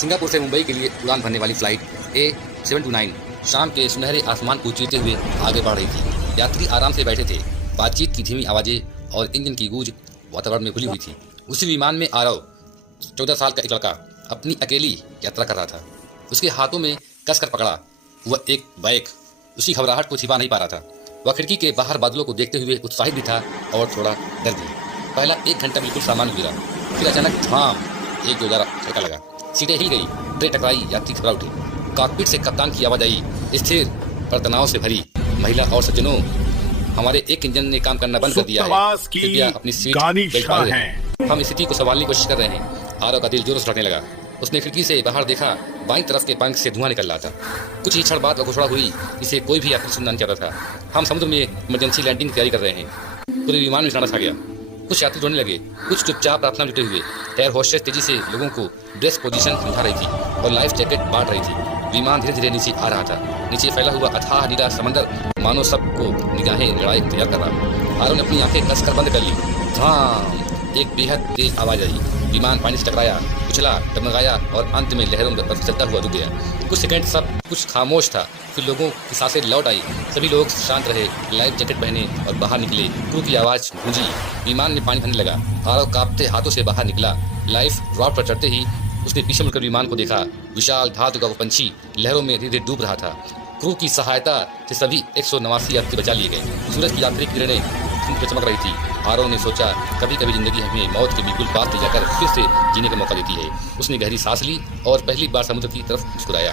Singapore से मुंबई के लिए उड़ान भरने वाली फ्लाइट A729 शाम के सुनहरे आसमान को चीरते हुए आगे बढ़ रही थी। यात्री आराम से बैठे थे। बातचीत की धीमी आवाज़ें और इंजन की गूंज वातावरण में घुली हुई थी। उसी विमान में आरव 14 साल का एक लड़का अपनी अकेली यात्रा कर रहा था। उसके हाथों में कसकर पकड़ा हुआ एक बैग उसकी घबराहट को छिपा नहीं पा रहा था। वह खिड़की के बाहर बादलों को देखते हुए उत्साहित भी था और थोड़ा डर भी। पहला 1 घंटा बिल्कुल सामान्य गुजरा, फिर अचानक धाम एक जोरदार झटका लगा। सीटें हिल गई, ट्रे टकराई, यात्री घबरा उठे। कॉकपिट से कप्तान की आवाज आई, स्थिर पर तनाव से भरी, महिला और सज्जनों, हमारे एक इंजन ने काम करना बंद कर दिया है, कृपया अपनी सीट बेल्ट बांध लें। हम स्थिति को संभालने की कोशिश कर रहे हैं। आरव का दिल जोरों से धड़कने लगा। उसने खिड़की से बाहर देखा, बाईं तरफ के पंख से धुआं निकल रहा था। कुछ ही क्षण बाद वह घोषणा हुई, इसे कोई भी यात्री सुनना नहीं चाहता था। हम समुद्र में इमरजेंसी लैंडिंग की तैयारी कर रहे हैं। पूरे विमान में सन्नाटा छा गया। कुछ यात्री रोने लगे, कुछ चुपचाप प्रार्थना में जुटे हुए। एयर होस्टेस तेजी से लोगों को ड्रेस पोजीशन समझा रही थी और लाइफ जैकेट बांट रही थी। विमान धीरे धीरे नीचे आ रहा था। नीचे फैला हुआ अथाह नीला समंदर मानो सबको निगाहें लड़ाई तैयार कर रहा। आरव ने अपनी आंखें कसकर बंद कर ली। धाम! एक बेहद तेज आवाज आई। विमान पानी से टकराया, उछला, डगमगाया और अंत में लहरों पर चलता हुआ रुक गया। कुछ सेकंड सब कुछ खामोश था। फिर लोगों की सांसें लौट आई। सभी लोग शांत रहे, लाइफ जैकेट पहने और बाहर निकले। क्रू की आवाज गूंजी। विमान में पानी भरने लगा। आरव कांपते हाथों से बाहर निकला। लाइफ रॉड पर चढ़ते ही उसने पीछे मुड़कर विमान को देखा। विशाल धातु का वो पंछी लहरों में धीरे धीरे डूब रहा था। क्रू की सहायता से सभी 189 यात्री बचा लिए गए। सूरज की आखिरी किरणें चमक रही थी। आरव ने सोचा, कभी कभी जिंदगी हमें मौत के बिल्कुल पास ले जाकर फिर से जीने का मौका देती है। उसने गहरी सांस ली और पहली बार समुद्र की तरफ मुस्कुराया।